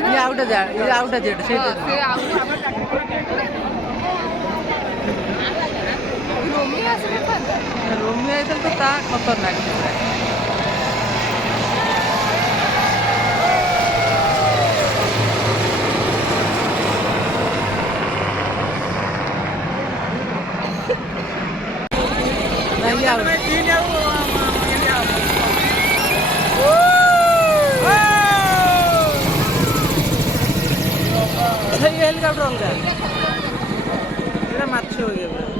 ये आउट जा ये आउट जेट से रोमियो आइतल तो ता खतरनाक नहीं आउट हेलीकॉप्टर अलग ये माछ हो गया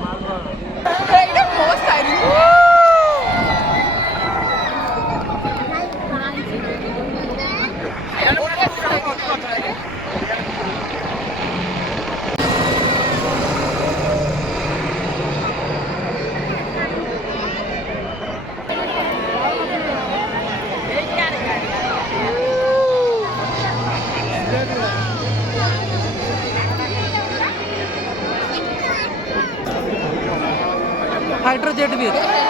फाइटर जेट भी है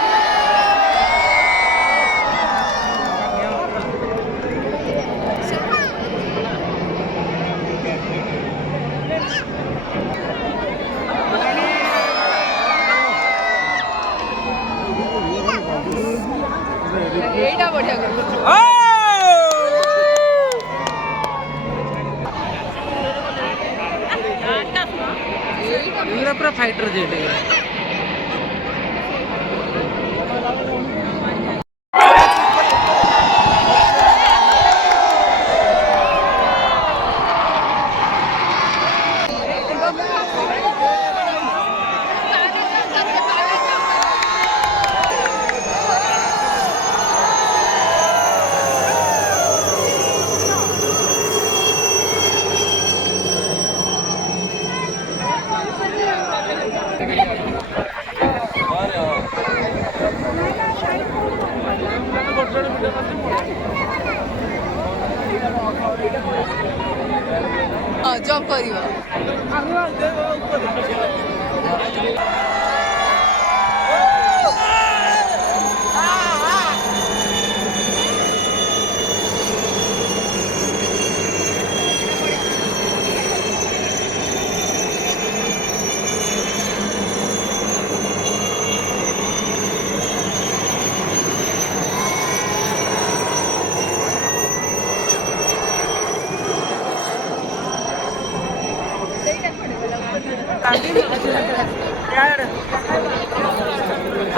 पूरा फाइटर जेट है जॉब करिवा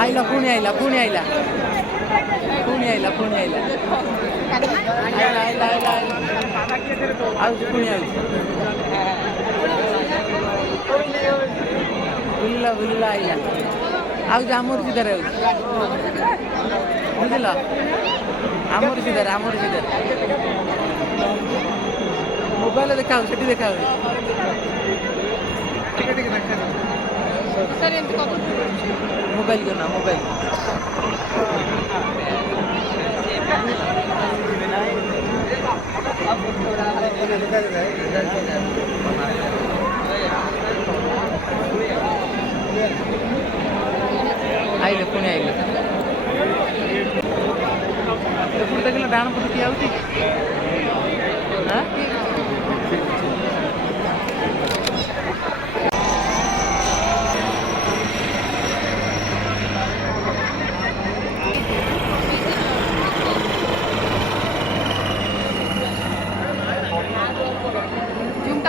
आइला पुणे आइला पुणे आइला पुणे आइला पुणे आइला आइला आइला आइला आउ पुणे आउ बुलिला बुलिला आइला आउ आमर सीधार आउ बुझल आमर सीधार मोबाइल देखा सेठी देखा मोबाइल करना मोबाइल आइले पुणे आइले देखिए डाण पट किया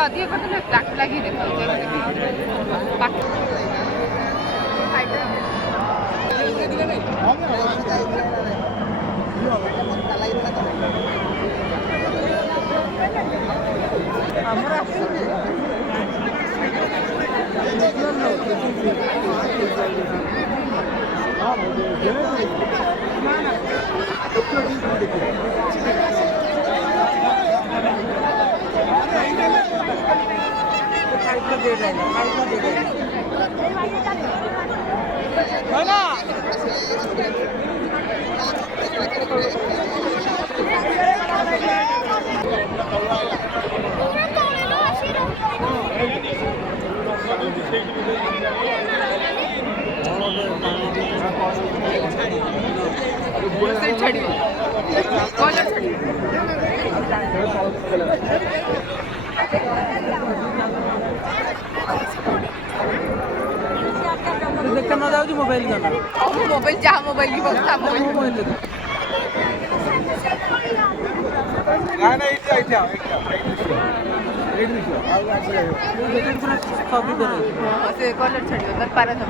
ଅଧିକ କରିଦେଲେ ଟ୍ରାକ୍ ଲାଗି ଦେଖାଉଛି छड़ी କଲର୍ ଶାଢ଼ୀ। देखा न जाऊँ मोबाइल करना मोबाइल जहाँ मोबाइल की बोलता मोबाइल मोबाइल से कलर छाड़ी होता पारा था